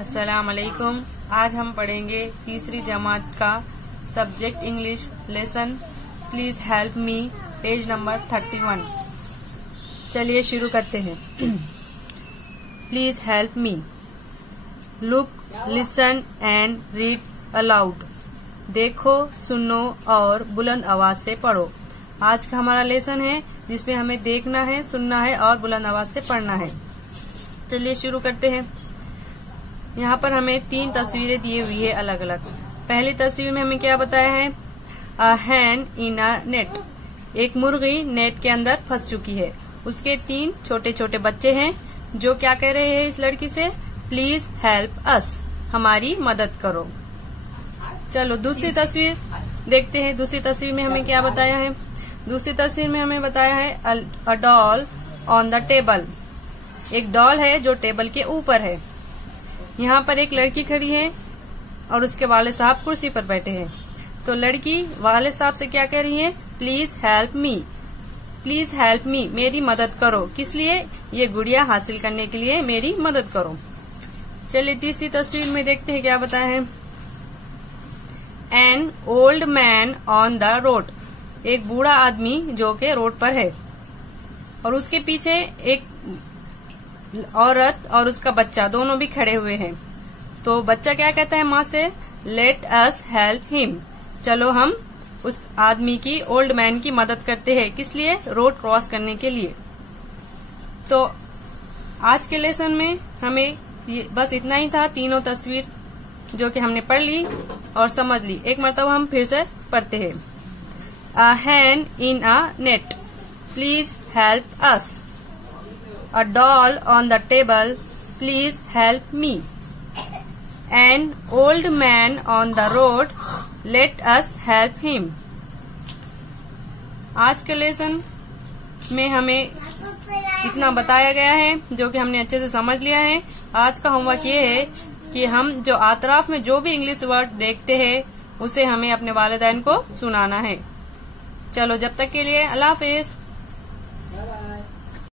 अस्सलाम वालेकुम। आज हम पढ़ेंगे तीसरी जमात का subject English lesson please help me page number 31। चलिए शुरू करते हैं। Please help me. Look, listen and read aloud. देखो, सुनो और बुलंद आवाज से पढ़ो। आज का हमारा लेसन है जिसमें हमें देखना है, सुनना है और बुलंद आवाज से पढ़ना है। चलिए शुरू करते हैं। यहाँ पर हमें 3 तस्वीरें दी हुई है अलग अलग। पहली तस्वीर में हमें क्या बताया है? अ हैन इन अ नेट। एक मुर्गी नेट के अंदर फंस चुकी है। उसके 3 छोटे छोटे बच्चे हैं जो क्या कह रहे हैं इस लड़की से? प्लीज हेल्प अस, हमारी मदद करो। चलो दूसरी तस्वीर देखते हैं। दूसरी तस्वीर में हमें क्या बताया है? दूसरी तस्वीर में हमें बताया है a doll on the table. एक डॉल है जो टेबल के ऊपर है। यहाँ पर एक लड़की खड़ी है और उसके वाले साहब कुर्सी पर बैठे हैं। तो लड़की वाले साहब से क्या कह रही है? Please help me, please help me, मेरी मदद करो। किस लिए? ये गुड़िया हासिल करने के लिए मेरी मदद करो। चलिए तीसरी तस्वीर में देखते हैं क्या बताया है। An old man on the road. एक बूढ़ा आदमी जो के रोड पर है और उसके पीछे एक औरत और उसका बच्चा दोनों भी खड़े हुए हैं। तो बच्चा क्या कहता है माँ से? लेट अस हेल्प हिम, चलो हम उस आदमी की, ओल्ड मैन की मदद करते हैं। किस लिए? रोड क्रॉस करने के लिए। तो आज के लेसन में हमें बस इतना ही था। तीनों तस्वीर जो कि हमने पढ़ ली और समझ ली। एक मरतबा हम फिर से पढ़ते हैं। A hen in a net, please help us. A doll on the table, please help me. An old man on the road, let us help him. आज के लेसन में हमें इतना बताया गया है जो कि हमने अच्छे से समझ लिया है। आज का होमवर्क ये है कि हम जो आतराफ में जो भी इंग्लिश वर्ड देखते हैं उसे हमें अपने वालिदैन को सुनाना है। चलो जब तक के लिए अल्लाह हाफिज।